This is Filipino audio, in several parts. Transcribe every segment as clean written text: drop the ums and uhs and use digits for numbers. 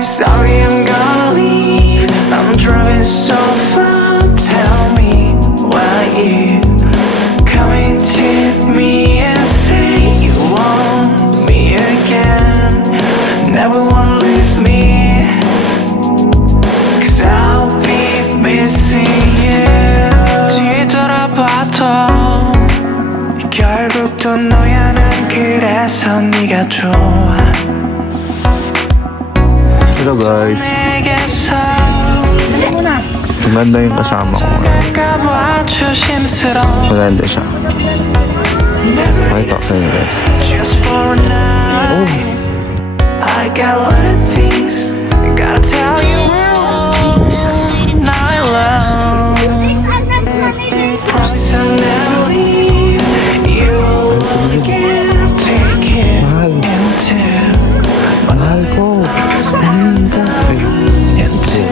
Sorry, I'm gonna leave. I'm driving so far. Tell me why you coming to me and say you want me again. Never wanna lose me, 'cause I'll be missing you. 뒤돌아봐도 결국 또 너야. 난 그래서 네가 좋아. Hello guys. Maganda yung kasama ko. Maganda siya. Pakita ko sa inyo guys. Oh. I got a lot of things gotta tell you night long. Promise I'll never leave you alone again. Take it into Mahal ko. into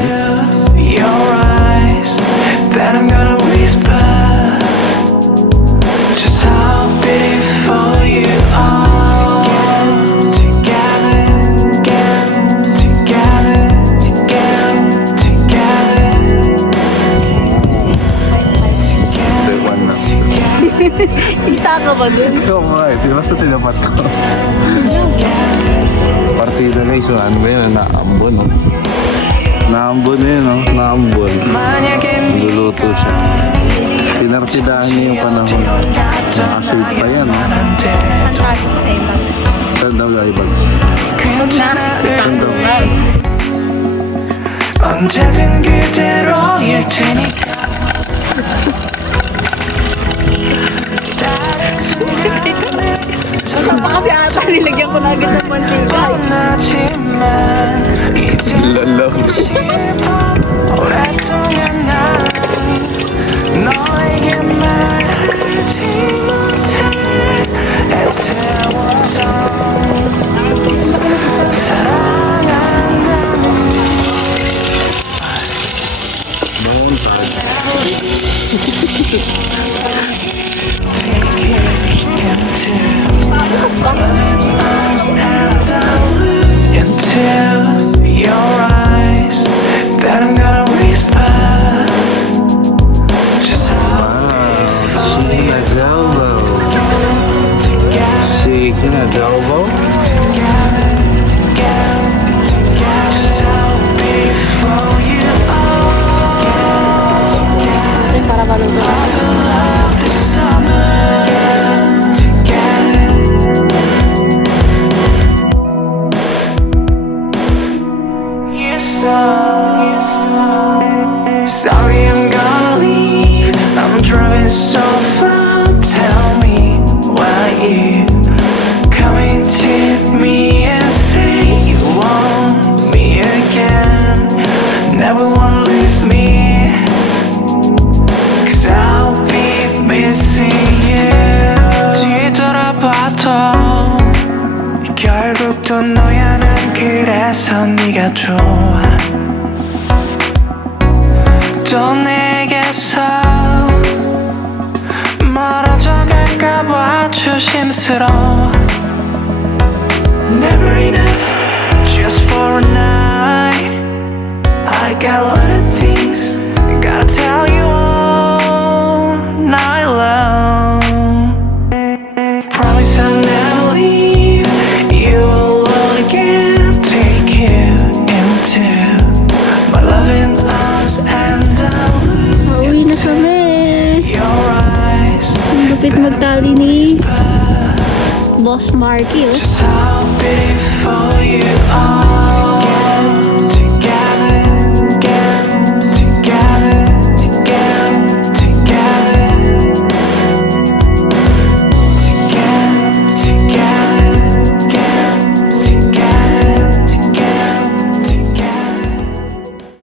your eyes. Then I'm gonna whisper just how beautiful you are. Kita ka ba dun? Oo nga eh. Basta tinapat ko. Partida guys. So ano ba yun? Naambon. No? Naambon na yun. No? Naambon. Niluluto siya. Pinartidahan niya yung panahon. Nakashade pa yan. No? Saan daw ibags? Saan daw? 언제든 그대로일 테니까. Kasi ata nilagyan ko na agad ng mantika. Lalaw. Into your eyes, then I'm gonna whisper just how Chicken adobo. Para malusog. Sorry, I'm gonna leave. I'm driving so far. Tell me why you coming to me and say you want me again. Never wanna lose me, 'cause I'll be missing you. 뒤돌아봐도 결국 또 너야. 난 그래서 네가 좋아. 또 내게서 멀어져 갈까봐 조심스러워. Never enough, just for a night. I got a lot of things gotta tell you all night long. Promise I'll never leave you alone again. Take you into my loving arms and Pauwi na kami. your eyes. Ang lupit magtali ni Boss Marky. Oh. Just how big